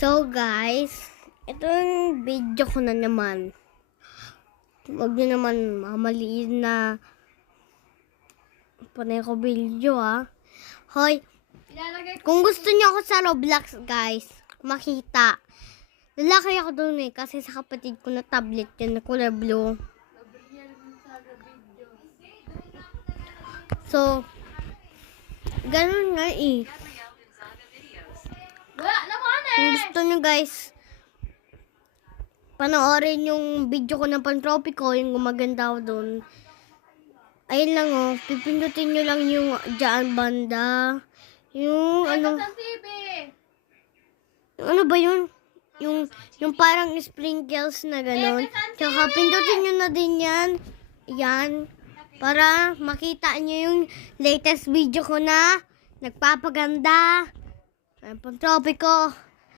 So guys, itong video ko na naman. Huwag nyo naman mamaliin na panay ko video Hoy, kung gusto nyo ako sa Roblox guys, makita. Lalaki ako doon kasi sa kapatid ko na tablet yan na color blue. So, ganun nga Kung gusto nyo guys, panoorin yung video ko ng Pantropy ko, yung gumaganda ako doon. Ayun lang pipindutin nyo lang yung dyan banda. Yung ano ba yun? Yung parang sprinkles na gano'n. Tsaka pindutin nyo na din yan. Yan. Para makita nyo yung latest video ko na nagpapaganda. Ang Pantropy ko.